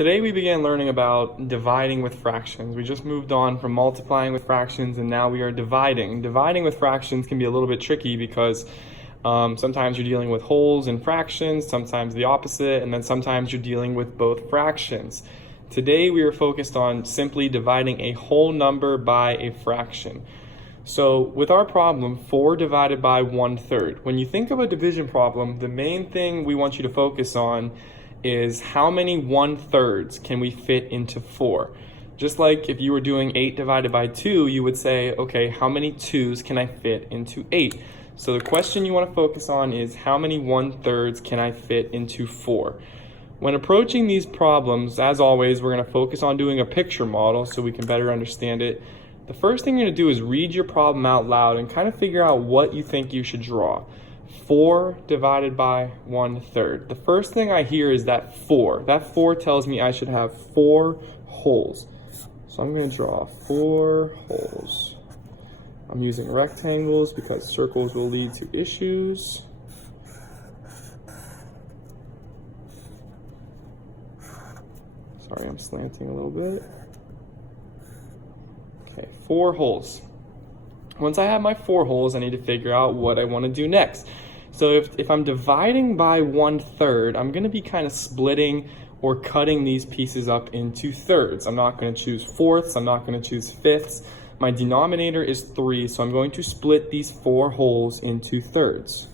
Today we began learning about dividing with fractions. We just moved on from multiplying with fractions and now we are dividing. Dividing with fractions can be a little bit tricky because sometimes you're dealing with wholes and fractions, sometimes the opposite, and then sometimes you're dealing with both fractions. Today we are focused on simply dividing a whole number by a fraction. So with our problem, 4 divided by 1/3. When you think of a division problem, the main thing we want you to focus on is how many 1/3 can we fit into 4. Just like if you were doing 8 divided by 2, you would say, okay, how many 2's can I fit into 8? So the question you want to focus on is how many 1/3 can I fit into 4? When approaching these problems, as always, we're going to focus on doing a picture model so we can better understand it. The first thing you're going to do is read your problem out loud and kind of figure out what you think you should draw. 4 divided by 1/3. The first thing I hear is that 4. That 4 tells me I should have 4 holes. So I'm going to draw 4 holes. I'm using rectangles because circles will lead to issues. Sorry, I'm slanting a little bit. Okay, 4 holes. Once I have my 4 holes, I need to figure out what I want to do next. So if I'm dividing by 1/3, I'm going to be kind of splitting or cutting these pieces up into thirds. I'm not going to choose fourths. I'm not going to choose fifths. My denominator is 3, so I'm going to split these 4 holes into thirds.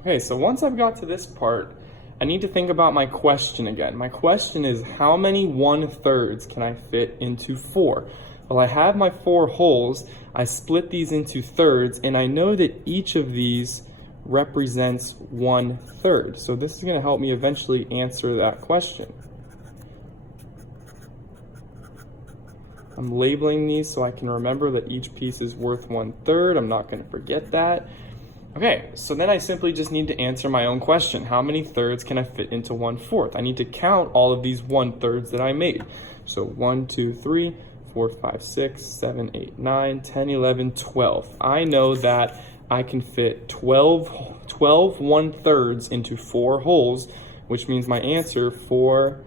Okay, so once I've got to this part, I need to think about my question again. My question is, how many 1/3 can I fit into 4? Well, I have my 4 holes, I split these into thirds, and I know that each of these represents 1/3. So this is going to help me eventually answer that question. I'm labeling these so I can remember that each piece is worth 1/3. I'm not going to forget that. Okay, so then I simply just need to answer my own question. How many thirds can I fit into 1/4? I need to count all of these 1/3 that I made. So 1, 2, 3, 4, 5, 6, 7, 8, 9, 10, 11, 12. I know that I can fit 12 1/3 into 4 holes, which means my answer, 4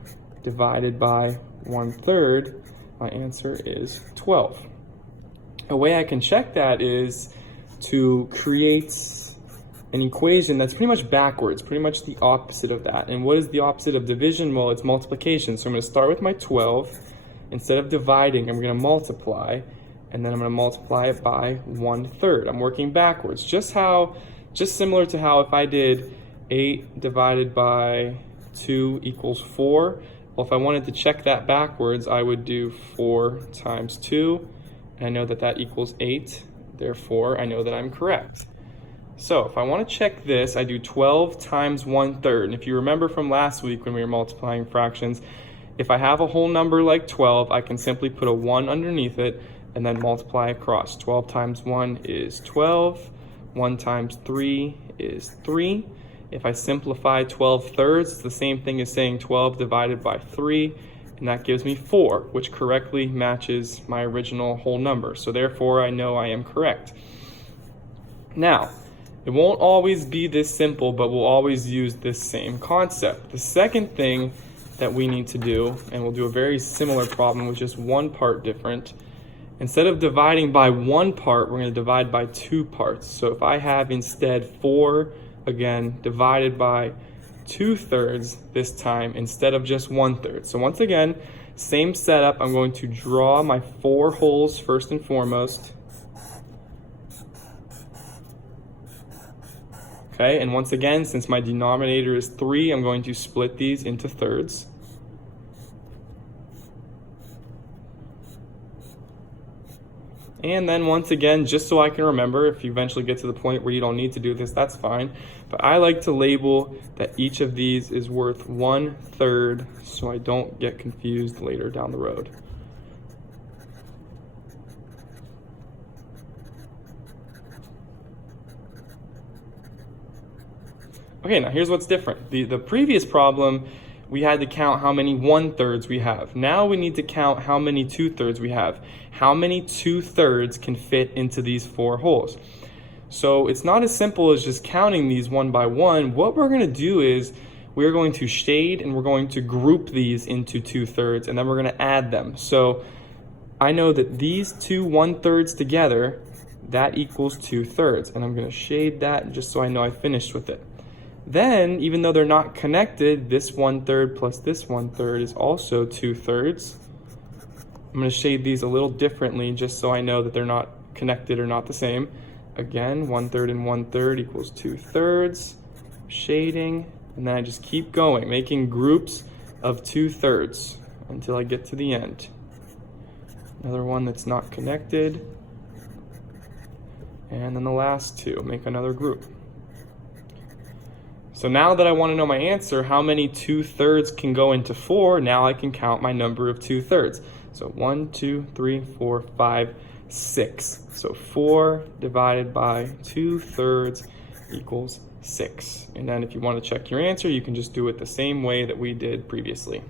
divided by 1/3, my answer is 12. A way I can check that is to create an equation that's pretty much backwards, pretty much the opposite of that. And what is the opposite of division? Well, it's multiplication. So I'm going to start with my 12. Instead of dividing, I'm going to multiply, and then I'm going to multiply it by 1/3. I'm working backwards. Just similar to how if I did 8 divided by 2 equals 4. Well, if I wanted to check that backwards, I would do 4 times 2, and I know that that equals 8. Therefore, I know that I'm correct. So if I want to check this, I do 12 times 1/3. And if you remember from last week when we were multiplying fractions, if I have a whole number like 12, I can simply put a 1 underneath it and then multiply across. 12 times 1 is 12. 1 times 3 is 3. If I simplify 12/3, it's the same thing as saying 12 divided by 3. And that gives me 4, which correctly matches my original whole number. So therefore, I know I am correct. Now, it won't always be this simple, but we'll always use this same concept. The second thing that we need to do, and we'll do a very similar problem with just one part different, instead of dividing by one part, we're going to divide by 2 parts. So if I have instead 4, again, divided by 2/3 this time instead of just 1/3. So once again, same setup. I'm going to draw my 4 holes first and foremost. Okay, and once again, since my denominator is 3, I'm going to split these into thirds. And then once again, just so I can remember, if you eventually get to the point where you don't need to do this, that's fine. But I like to label that each of these is worth 1/3 so I don't get confused later down the road. Okay, now here's what's different. The previous problem, we had to count how many 1/3 we have. Now we need to count how many 2/3 we have. How many 2/3 can fit into these 4 holes? So it's not as simple as just counting these one by one. What we're going to do is we're going to shade and we're going to group these into 2/3, and then we're going to add them. So I know that these two 1/3s together, that equals 2/3, and I'm going to shade that just so I know I finished with it. Then, even though they're not connected, this 1/3 plus this 1/3 is also 2/3. I'm going to shade these a little differently just so I know that they're not connected or not the same. Again, 1/3 and 1/3 equals 2/3. Shading, and then I just keep going, making groups of 2/3 until I get to the end. Another one that's not connected. And then the last two, make another group. So now that I want to know my answer, how many 2/3 can go into 4, now I can count my number of 2/3. So 1, 2, 3, 4, 5, 6. So 4 divided by 2/3 equals 6. And then if you want to check your answer, you can just do it the same way that we did previously.